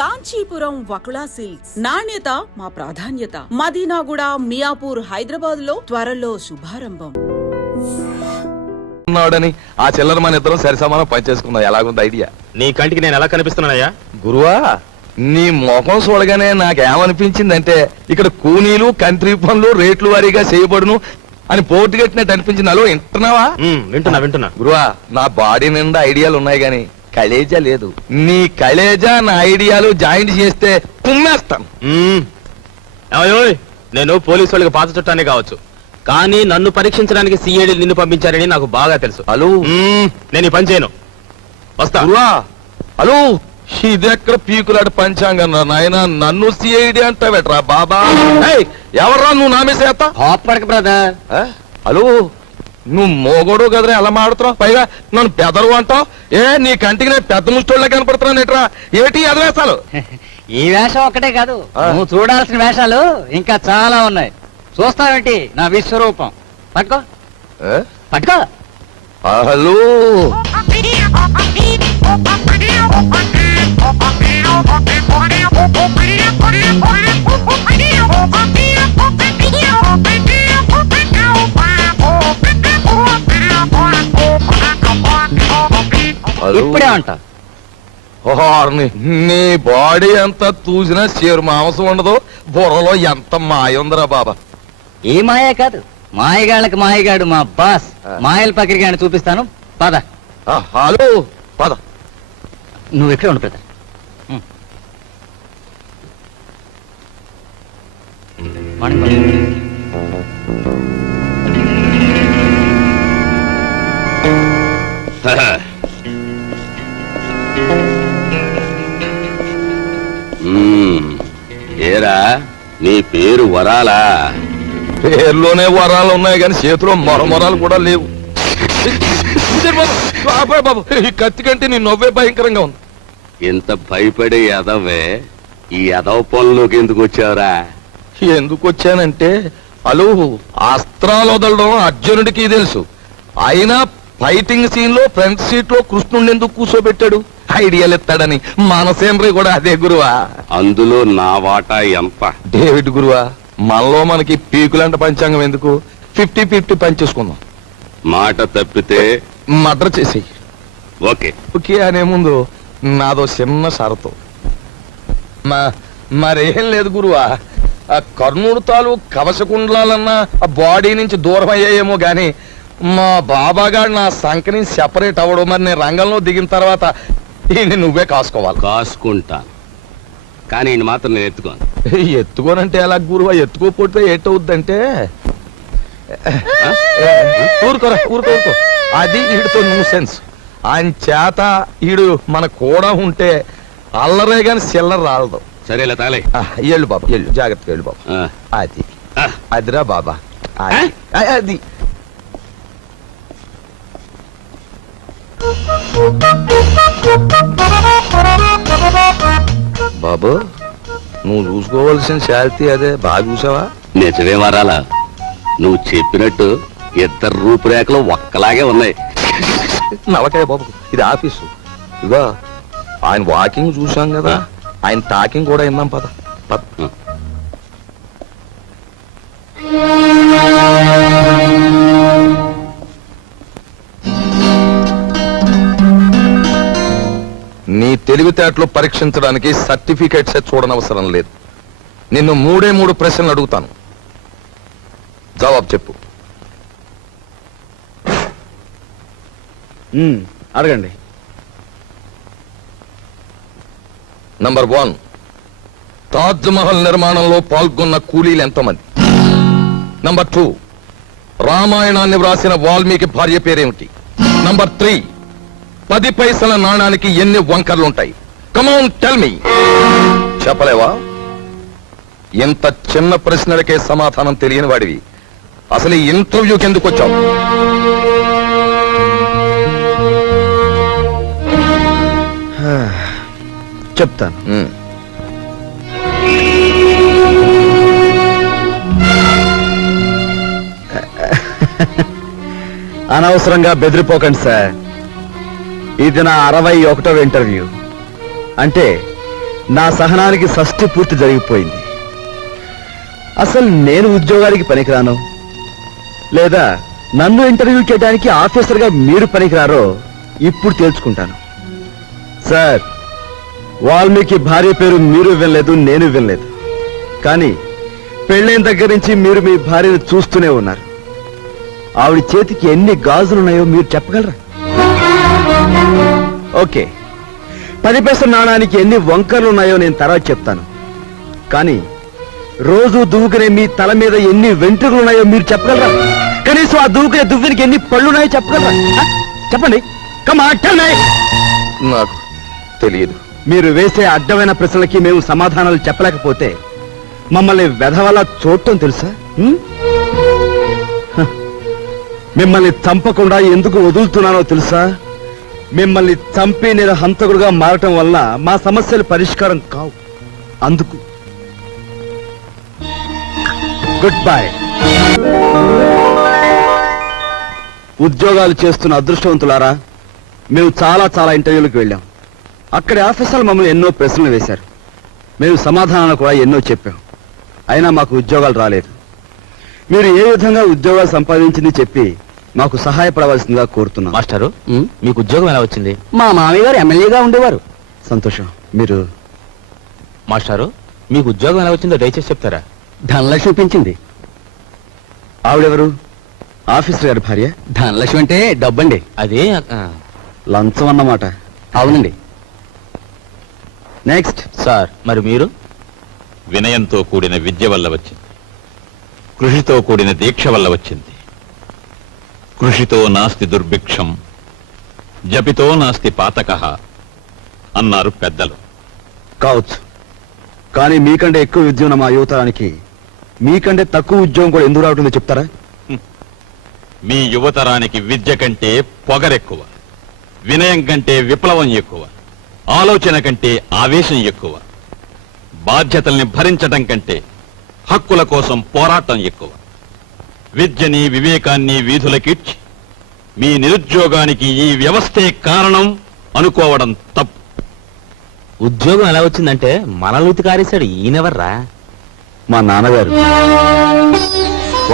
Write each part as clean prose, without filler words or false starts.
Kanchipuram Vakula silks నాణ్యత మా ప్రాధాన్యత. మదీనాగూడ, మియాపూర్, హైదరాబాద్ లో త్వరలో శుభారంభం. ఆ చిల్లర మన ఇద్దరం సరి సమానం పనిచేసుకుందాం. ఎలాగుంది ఐడియా? నీ కంటికి నేను ఎలా కనిపిస్తున్నానయ్యా? గురువా, నీ ముఖం చూడగానే నాకేమనిపించిందంటే ఇక్కడ కూనీలు, కంట్రీ పనులు రేట్లు వారీగా చేయబడును అని పోటీ కట్టినట్టు అనిపించింది. అలో వింటున్నావా? వింటున్నా. గురువా, నా బాడీ నిండా ఐడియాలు ఉన్నాయి గాని కలేజా లేదు. నీ కలేజా నా ఐడియాలు జాయింట్ చేస్తే కుమ్మేస్తాను. నేను పోలీసు వాళ్ళకి పాత చుట్టానే కావచ్చు, కానీ నన్ను పరీక్షించడానికి సిఐడి నిన్ను పంపించారని నాకు బాగా తెలుసు. హలో, నేను ఈ పని చేయను. వస్తా. గురువా, హలో, ఇదెక్కడ పీకులాట పంచాంగం నాయన? నన్ను సిఐడి అంటావేట్రా బాబా? ఎవర్రా నువ్వు నామేసేస్తా? బ్రదర్. హలో, నువ్వు మోగోడు కదరా, ఎలా మాడుతున్నావు? పైగా నన్ను పెదరు అంటావు. నీ కంటికి నేను పెద్ద ముష్టోళ్ళ కనపడుతున్నాను ఎట్రా? ఏటి ఎదవేస్తాలు? ఈ వేషం ఒక్కటే కాదు, నువ్వు చూడాల్సిన వేషాలు ఇంకా చాలా ఉన్నాయి. చూస్తావేంటి నా విశ్వరూపం? పట్టుకో పట్టుకో. హలో, ఇప్పుడే అంట. నీ బాడీ అంతా చూసినా చేరు మాంసం ఉండదు, బుర్రలో ఎంత మాయ ఉందిరా బాబా. ఏ మాయే కాదు, మాయగాళ్ళకి మాయగాడు మా బాస్. మాయల పకిరిగాని చూపిస్తాను, పద. హలో, పద. నువ్వు ఎక్కడ ఉండు బ్రదర్. ఏరా, నీ పేరు వరాలా? పేర్లోనే వరాలు ఉన్నాయి కానీ చేతిలో మొరమొరాలు కూడా లేవు. బాబు, ఈ కత్తి కంటే నీ నవ్వే భయంకరంగా ఉంది. ఇంత భయపడే ఎదవే ఈ ఎదవ పనులోకి ఎందుకు వచ్చావురా? ఎందుకు వచ్చానంటే, అలు అస్త్రాలు వదలడం అర్జునుడికి తెలుసు. అయినా ఫైటింగ్ సీన్ లో ఫ్రంట్ సీట్ లో కృష్ణుడిని ఎందుకు కూర్చోబెట్టాడు? ఐడియాలు ఎత్తాడని. మనసేంద్రి కూడా అదే గురువా. అందులో నా వాటా ఎంత? డేవిడ్ గురువా, మనలో మనకి పీకులంట పంచాంగం ఎందుకు? 50-50 పనిచేసుకుందాం. మాట తప్పితే మర్డర్ చేసేయి. ఓకే ఓకే అనే ముందు నాదో చిన్న షరతు. మరేం లేదు గురువా, ఆ కర్ణుడు తాలూ కవచకుండలాలన్నా ఆ బాడీ నుంచి దూరం అయ్యాయేమో గాని మా బాబాగాడు నా సంఖ్యని సెపరేట్ అవ్వడం. మరి నేను రంగంలో దిగిన తర్వాత ఈయన నువ్వే కాసుకోవాలి. కాసుకుంటాను, కానీ ఈయన మాత్రం నేను ఎత్తుకోను. ఎత్తుకోనంటే ఎలా గురువా? ఎత్తుకోపోతే ఏటవుద్దంటే ఊరుకోరా, ఊరుకో. అది ఈడితో న్యూ సెన్స్. ఆయన చేత ఈడు మన కూడా ఉంటే అల్లరే గాని చిల్లర రాలదు. సరేలా తాలే. ఎళ్ళు బాబా, ఎళ్ళు, జాగ్రత్తగా వెళ్ళు బాబా. అది అదిరా బాబా, అది. బాబు, నువ్వు చూసుకోవాల్సిన శాంతి అదే. బాగా చూసావా? నిజమే వరాలా, నువ్వు చెప్పినట్టు ఇద్దరు రూపురేఖలు ఒక్కలాగే ఉన్నాయి. నవకాయ బాబు, ఇది ఆఫీసు. ఇదిగో ఆయన వాకింగ్ చూసాం కదా, ఆయన టాకింగ్ కూడా విన్నాం. పద పద. నీ తెలివితేటలు పరీక్షించడానికి సర్టిఫికేట్స్ చూడనవసరం లేదు. నిన్ను 3 ప్రశ్నలు అడుగుతాను, జవాబు చెప్పు. అడగండి. నంబర్ 1, తాజ్ మహల్ నిర్మాణంలో పాల్గొన్న కూలీలు ఎంతమంది? నంబర్ 2, రామాయణాన్ని వ్రాసిన వాల్మీకి భార్య పేరేమిటి? నంబర్ 3, 10 పైసల నాణానికి ఎన్ని వంకర్లుంటాయి? Come on tell me. చెప్పలేవా? ఇంత చిన్న ప్రశ్నలకే సమాధానం తెలియని వాడివి అసలు ఈ ఇంటర్వ్యూకి ఎందుకు వచ్చావు? చెప్తాను. అనవసరంగా బెదిరిపోకండి సార్. ఇది నా 61వ ఇంటర్వ్యూ. అంటే నా సహనానికి షష్ఠి పూర్తి జరిగిపోయింది. అసలు నేను ఉద్యోగానికి పనికిరాను, లేదా నన్ను ఇంటర్వ్యూ చేయడానికి ఆఫీసర్గా మీరు పనికిరారో ఇప్పుడు తేల్చుకుంటాను. సార్, వాల్మీకి భార్య పేరు మీరు వినలేదు, నేను వినలేదు. కానీ పెళ్ళైన దగ్గర నుంచి మీరు మీ భార్యను చూస్తూనే ఉన్నారు. ఆవిడ చేతికి ఎన్ని గాజులున్నాయో మీరు చెప్పగలరా? ఓకే, 10 పైసల నాణానికి ఎన్ని వంకర్లున్నాయో నేను తర్వాత చెప్తాను. కానీ రోజు దువ్వుకునే మీ తల మీద ఎన్ని వెంట్రుకలున్నాయో మీరు చెప్పగలరా? కనీసం ఆ దువ్వుకునే దువ్వునికి ఎన్ని పళ్ళున్నాయో చెప్పగలరా? చెప్పండి. నాకు తెలియదు. మీరు వేసే అడ్డమైన ప్రశ్నలకి మేము సమాధానాలు చెప్పలేకపోతే మమ్మల్ని వెధవలా చూడటం తెలుసా? మిమ్మల్ని చంపకుండా ఎందుకు వదులుతున్నానో తెలుసా? మిమ్మల్ని చంపి నేను హంతకుడుగా మారటం వల్ల మా సమస్యలు పరిష్కారం కావు. అందుకు గుడ్ బై. ఉద్యోగాలు చేస్తున్న అదృష్టవంతులారా, మేము చాలా చాలా ఇంటర్వ్యూలకు వెళ్ళాం. అక్కడి ఆఫీసర్లు మమ్మల్ని ఎన్నో ప్రశ్నలు వేశారు. మేము సమాధానాలు కూడా ఎన్నో చెప్పాం. అయినా మాకు ఉద్యోగాలు రాలేదు. మీరు ఏ విధంగా ఉద్యోగాలు సంపాదించింది చెప్పి మాకు సహాయపడవలసిందిగా కోరుతున్నాం. మాస్టారు, మీకు ఉద్యోగం ఎలా వచ్చింది? మా మామయ్య గారు ఎమ్మెల్యేగా ఉండేవారు. సంతోషం. మీరు మాస్టారు, మీకు ఉద్యోగం ఎలా వచ్చిందో దయచేసి చెప్తారా? ధనలక్ష్మి పెంచింది. ఆవిడెవరు? ఆఫీసర్ గారి భార్య? ధనలక్ష్మి అంటే డబ్బండి. అదే లంచం అన్నమాట. అవునండి. నెక్స్ట్. సార్, మరి మీరు? వినయంతో కూడిన విద్య వల్ల వచ్చింది, కృషితో కూడిన దీక్ష వల్ల వచ్చింది. కృషితో నాస్తి దుర్భిక్షం, జపితో నాస్తి పాతకః అన్నారు పెద్దలు. కావచ్చు. కానీ మీకంటే ఎక్కువ విద్య ఉన్న మా యువతరానికి మీకంటే తక్కువ ఉద్యోగం కూడా ఎందుకు రావటుందో చెప్తారా? మీ యువతరానికి విద్య కంటే పొగరెక్కువ, వినయం కంటే విప్లవం ఎక్కువ, ఆలోచన కంటే ఆవేశం ఎక్కువ, బాధ్యతల్ని భరించటం కంటే హక్కుల కోసం పోరాటం ఎక్కువ. విద్యని వివేకాన్ని వీధులకిడ్చి మీ నిరుద్యోగానికి ఈ వ్యవస్థే కారణం అనుకోవడం తప్పు. ఉద్యోగం ఎలా వచ్చిందంటే మనలూతి కారేశాడు. ఈయనెవర్రా? మా నాన్నగారు.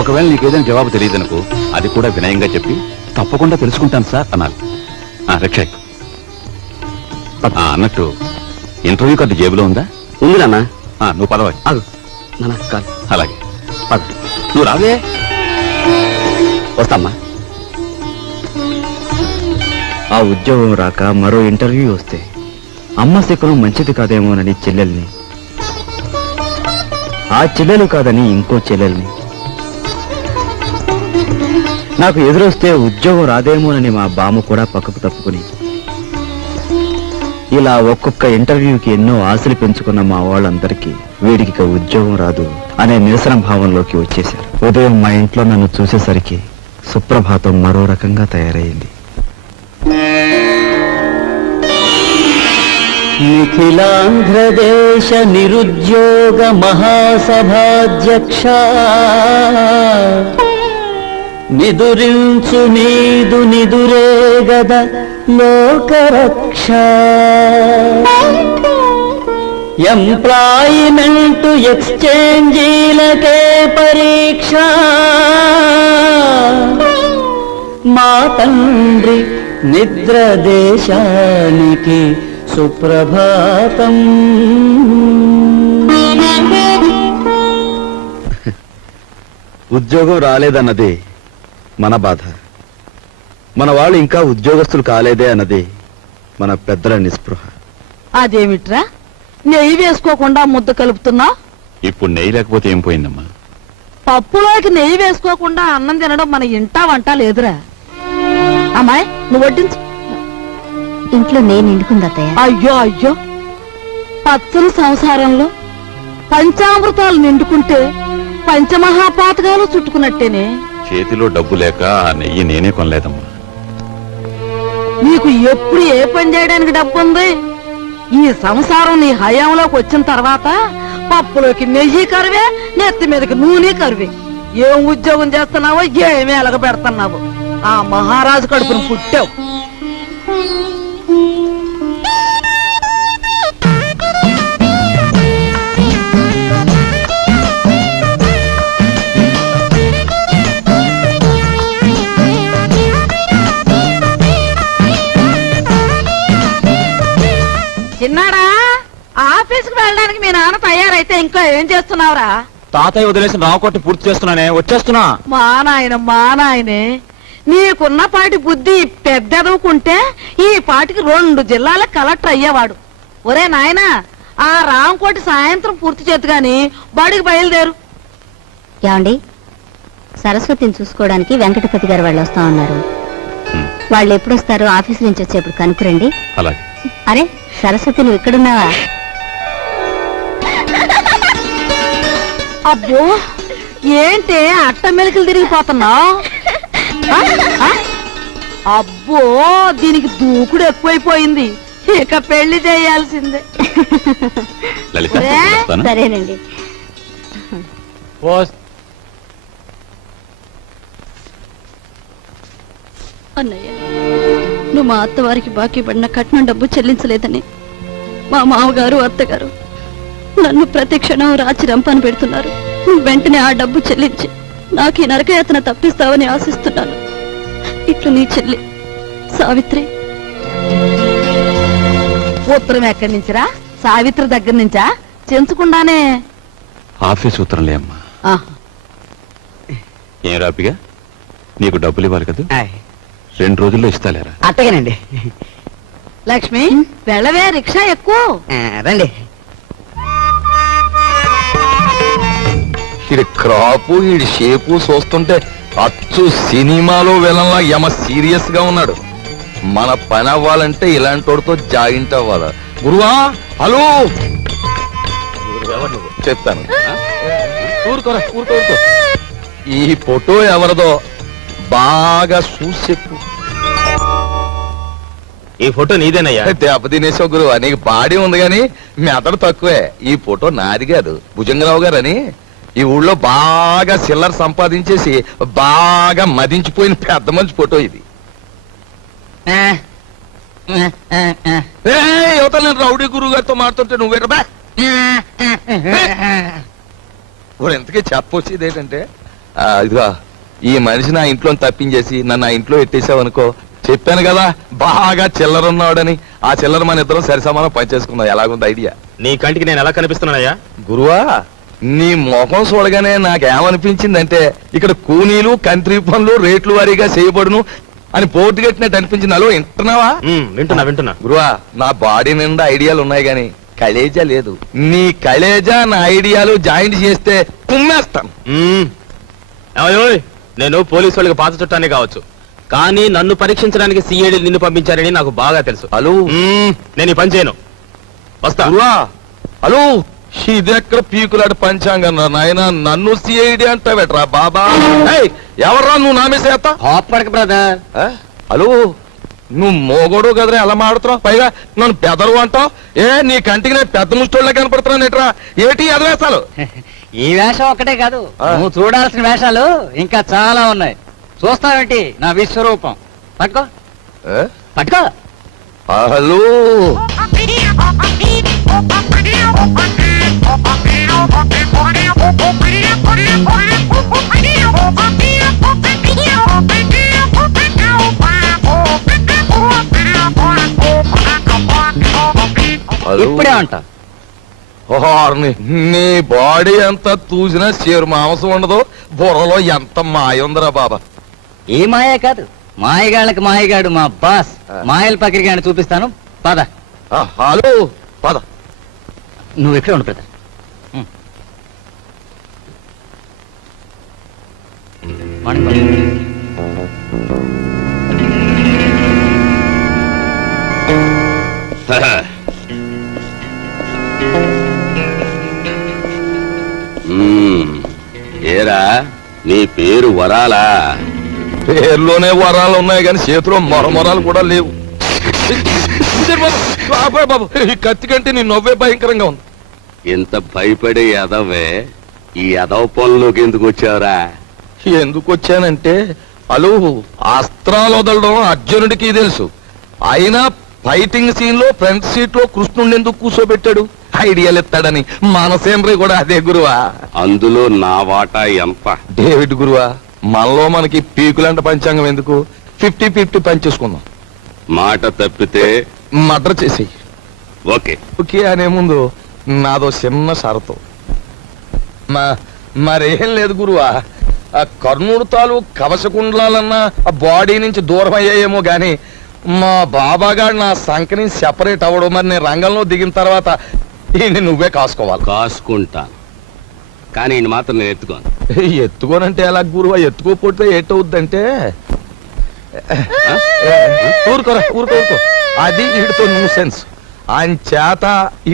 ఒకవేళ నీకేదైనా జవాబు తెలియదనుకో, అది కూడా వినయంగా చెప్పి తప్పకుండా తెలుసుకుంటాను సార్ అనాలి. రక్షయ్, అన్నట్టు ఇంటర్వ్యూ కార్డు జేబులో ఉందా? ఉంది నాన్న. నువ్వు పదవ. అలాగే పద. నువ్వు రావే. వస్తామ్మా. ఆ ఉద్యోగం రాక మరో ఇంటర్వ్యూ వస్తే అమ్మ శకునం మంచిది కాదేమోనని చెల్లెల్ని, ఆ చెల్లెలు కాదని ఇంకో చెల్లెల్ని, నాకు ఎదురొస్తే ఉద్యోగం రాదేమోనని మా బామ్మ కూడా పక్కకు తప్పుకుని, ఇలా ఒక్కొక్క ఇంటర్వ్యూకి ఎన్నో ఆశలు పెంచుకున్న మా వాళ్ళందరికీ వీడికి ఇక ఉద్యోగం రాదు అనే నిరసన భావంలోకి వచ్చేశారు. ఉదయం మా ఇంట్లో నన్ను చూసేసరికి సుప్రభాతం మరో రకంగా తయారైంది. నిఖిలాంధ్రదేశ నిరుద్యోగ మహాసభాధ్యక్ష, నిదురించు నీదు నిదురే గద లోకరక్ష, ఎంప్లాయిమెంటు ఎక్స్చేంజీలకే పరీక్ష, మా తండ్రి నిద్ర దేశానికి సుప్రభాతం. ఉద్యోగం రాలేదన్నది మన బాధ, మన వాళ్ళు ఇంకా ఉద్యోగస్తులు కాలేదే అన్నది మన పెద్దల నిస్పృహ. అదేమిట్రా నెయ్యి వేసుకోకుండా ముద్ద కలుపుతున్నా? ఇప్పుడు నెయ్యి లేకపోతే ఏం పోయిందమ్మా? పప్పులోకి నెయ్యి వేసుకోకుండా అన్నం తినడం మన ఇంటా వంట లేదురా. అమ్మాయి, నువ్వు వడ్డించు. ఇంట్లో నేను నిండుకుందత్తయ్య. అయ్యో అయ్యో, పచ్చని సంసారంలో పంచామృతాలు నిండుకుంటే పంచమహాపాతకాలు చుట్టుకున్నట్టేనే. చేతిలో డబ్బు లేక ఆ నెయ్యి నేనే కొనలేదమ్మా. నీకు ఎప్పుడు ఏ పని చేయడానికి డబ్బు ఉంది? ఈ సంసారం నీ హయాంలోకి వచ్చిన తర్వాత పప్పులోకి నెయ్యి కరువే, నెత్తి మీదకి నూనె కరువే. ఏం ఉద్యోగం చేస్తున్నావో, ఏమీ ఎలగ పెడుతున్నావు? ఆ మహారాజు కడుపును పుట్టావు. ఆఫీస్కి వెళ్ళడానికి మీ నాన్న తయారైతే ఇంకా ఏం చేస్తున్నావురా? తాతయ్య వదిలేసిన రామకోటి పూర్తి చేస్తున్నానే, వచ్చేస్తున్నా. మా నాయనే నీకున్న పాటి బుద్ధి పెద్దదుకుంటే ఈ పాటికి 2 జిల్లాల కలెక్టర్ అయ్యేవాడు. ఒరే నాయనా, ఆ రామకోటి సాయంత్రం పూర్తి చేతు గాని బడికి బయలుదేరు. ఏమండి, సరస్వతిని చూసుకోవడానికి వెంకటపతి గారు వాళ్ళు వస్తా ఉన్నారు. వాళ్ళు ఎప్పుడు వస్తారో ఆఫీస్ నుంచి వచ్చేప్పుడు కనుక్కురండి. అలాగే. అరే సరస్వతి, నువ్వు ఇక్కడున్నావా? అబ్బో, ఏంటే అట్ట మెలికలు తిరిగిపోతున్నావు? అబ్బో, దీనికి దూకుడు ఎక్కువైపోయింది. ఇక పెళ్లి చేయాల్సిందే. లలిత, ఏ? వస్తానా? సరేనండి. అన్నయ్య, నువ్వు మా అత్తవారికి బాకీ పడిన కట్నం డబ్బు చెల్లించలేదని మా మామగారు అత్తగారు నన్ను ప్రతి క్షణం రాచి రంపాను పెడుతున్నారు. నువ్వు వెంటనే ఆ డబ్బు చెల్లించి నాకు ఈ నరకయాతన తప్పిస్తావని ఆశిస్తున్నాను. ఇట్లు నీ చెల్లి సావిత్రి. ఉత్తరం ఎక్కడి నుంచిరా? సావిత్రి దగ్గర నుంచా? చెంచకుండానే ఆఫీస్ ఉత్తరంలే అమ్మా. ఏం రాపిగా, నీకు డబ్బులు ఇవ్వాలి కదా, 2 రోజుల్లో ఇస్తాలేరా? అట్టగేనండి. లక్ష్మి, వెళ్ళవే, రిక్షా ఎక్కువ. రండి. ఇది క్రాపు, ఈ షేపు చూస్తుంటే అచ్చు సినిమాలో వెళ్ళంలా యమ సీరియస్ గా ఉన్నాడు. మన పని అవ్వాలంటే ఇలాంటి వాడితో జాయింట్ అవ్వాలా. గురువా, హలో చెప్తాను. ఊరుకోరా, ఊరుకో. ఈ ఫోటో ఎవరిదో బాగా చూసి చెప్పు. ఈ ఫోటో నీదేనయ్యా? దెబ్బ తినేసావు గురువా, నీకు బాడీ ఉంది గాని మెదడు తక్కువే. ఈ ఫోటో నాది కాదు, భుజంగరావు గారు అని ఈ ఊళ్ళో బాగా సిల్లర్ సంపాదించేసి బాగా మదించిపోయిన పెద్ద మంచి ఫోటో ఇది. యువతలు నేను రౌడీ గురువు గారితో మాట్లాడుతుంటే నువ్వేటా ఎంతకీ చెప్పొచ్చేది ఏంటంటే, ఇదిగా ఈ మనిషి నా ఇంట్లో తప్పించేసి నన్ను ఆ ఇంట్లో ఎట్టేసావు అనుకో, చెప్పాను కదా బాగా చిల్లర ఉన్నాడని. ఆ చిల్లర మన ఇద్దరం సరిసమానం పనిచేసుకున్నాం. ఎలాగుంది ఐడియా? నీ కంటికి నేను ఎలా కనిపిస్తున్నానయ్యా? గురువా, నీ ముఖం చూడగానే నాకేమనిపించిందంటే ఇక్కడ కూనీలు కంట్రీ పనులు రేట్లు వారీగా చేయబడును అని పోటీ కట్టినట్టు అనిపించింది. అలో వింటున్నావా? వింటున్నా. గురువా, నా బాడీ నిండా ఐడియాలు ఉన్నాయి గాని కలేజా లేదు. నీ కలేజా నా ఐడియాలు జాయింట్ చేస్తే కుమ్మేస్తాను. నేను పోలీసు వాళ్ళకి పాత చుట్టానే కావచ్చు, కానీ నన్ను పరీక్షించడానికి సిఐడి నిన్ను పంపించారని నాకు బాగా తెలుసు. హలో, నేను ఈ పని చేయను. వస్తా. గురువా, హలో, ఇది ఎక్కడ పీకులాట పంచాంగం నాయన, నన్ను సిఐడి అంటావేట్రా బాబా? ఎవర్రా నువ్వు నామేసేస్తా? హాపడక బ్రదర్. హలో, నువ్వు మోగోడు కదరా, ఎలా మాడుతున్నావు? పైగా నన్ను పెదరు అంటావు. నీ కంటికి నేను పెద్ద ముష్టోళ్ళ కనపడుతున్నాను ఎట్రా? ఏటి ఎదవేస్తాలు? ఈ వేషం ఒక్కటే కాదు, నువ్వు చూడాల్సిన వేషాలు ఇంకా చాలా ఉన్నాయి. చూస్తావేంటి నా విశ్వరూపం? పట్టుకో పట్టుకో. హలో, ఇప్పుడే ఉంటా. నీ బాడీ ఎంత చూసినా చేరు మాంసం ఉండదు, బుర్రలో ఎంత మాయ ఉందిరా బాబా. ఏ మాయే కాదు, మాయగాళ్ళకి మాయగాడు మా బాస్. మాయల పకిరిగాని చూపిస్తాను, పద. హలో, పద. నువ్వు ఎక్కడ ఉండు బ్రదర్. ఏరా, నీ పేరు వరాలా? పేర్లోనే వరాలు ఉన్నాయి కానీ చేతిలో మొరమొరాలు కూడా లేవు. బాబు, ఈ కత్తి కంటే నీ నవ్వే భయంకరంగా ఉంది. ఇంత భయపడే ఎదవే ఈ ఎదవ పనులోకి ఎందుకు వచ్చావురా? ఎందుకు వచ్చానంటే, అలు అస్త్రాలు వదలడం అర్జునుడికి తెలుసు. అయినా ఫైటింగ్ సీన్ లో ఫ్రంట్ సీట్ లో కృష్ణుడిని ఎందుకు కూర్చోబెట్టాడు? ఐడియాలు ఎత్తాడని. మనసేంద్రి కూడా అదే గురువా. అందులో నా వాటా ఎంత? డేవిడ్ గురువా, మనలో మనకి పీకులంట పంచాంగం ఎందుకు? 50-50 పనిచేసుకుందాం. మాట తప్పితే మర్డర్ చేసేయి. ఓకే. ఓకే అనే ముందు నాదో చిన్న షరతు. మరేం లేదు గురువా, ఆ కర్ణుడు తాలూ కవచకుండలాలన్నా ఆ బాడీ నుంచి దూరం అయ్యాయేమో గాని మా బాబాగాడు నా సంఖ నుంచి సెపరేట్ అవ్వడం. మరి నేను రంగంలో దిగిన తర్వాత ఈయన్ని నువ్వే కాసుకోవాలి. కాసుకుంటా, కానీ ఈయన మాత్రం నేను ఎత్తుకోను. ఎత్తుకోనంటే ఎలా గురువా? ఎత్తుకోపోతే ఏటవుద్దంటే ఊరుకోరా, ఊరుకో. అది ఈడితో న్యూసెన్స్. ఆయన చేత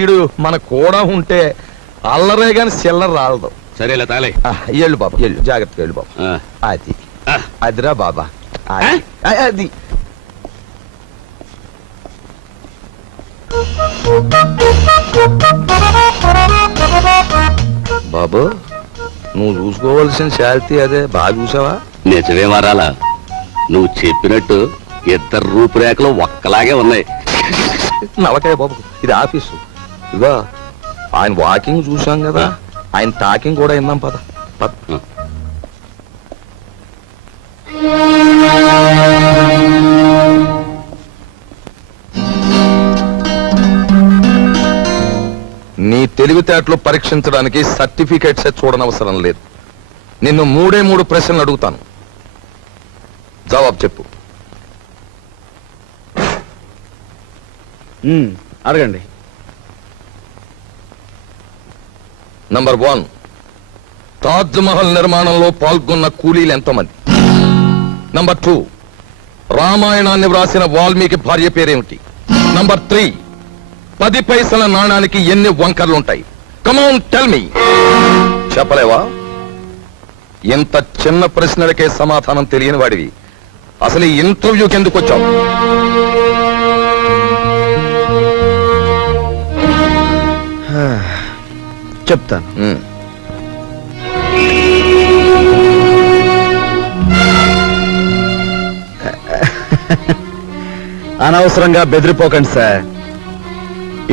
ఈడు మన కూడా ఉంటే అల్లరే గాని చిల్లర రాలదు. సరేలా తాలే. ఎళ్ళు బాబా, ఎళ్ళు, జాగ్రత్తగా వెళ్ళు బాబా. అది అదిరా బాబా, అది బాబు నువ్వు చూసుకోవాల్సిన శాలిటీ అదే. బాగా చూసావా? నిజమే మారాలా, నువ్వు చెప్పినట్టు ఇద్దరు రూపురేఖలు ఒక్కలాగే ఉన్నాయి. నవకాయ బాబు, ఇది ఆఫీసు. ఇదిగో ఆయన వాకింగ్ చూసాం కదా, ఆయన టాకింగ్ కూడా విన్నాం. పద పద. నీ తెలివితేటలు పరీక్షించడానికి సర్టిఫికేట్స్ చూడనవసరం లేదు. నిన్ను 3 ప్రశ్నలు అడుగుతాను, జవాబు చెప్పు. అడగండి. నంబర్ 1, తాజ్ మహల్ నిర్మాణంలో పాల్గొన్న కూలీలు ఎంతమంది? నంబర్ 2, రామాయణాన్ని వ్రాసిన వాల్మీకి భార్య పేరేమిటి? నంబర్ 3, 10 పైసల నాణానికి ఎన్ని వంకర్లుంటాయి? Come on tell me. చెప్పలేవా? ఇంత చిన్న ప్రశ్నలకే సమాధానం తెలియని వాడివి అసలు ఈ ఇంటర్వ్యూకి ఎందుకు వచ్చావు? చెప్తాను. అనవసరంగా బెదిరిపోకండి సార్.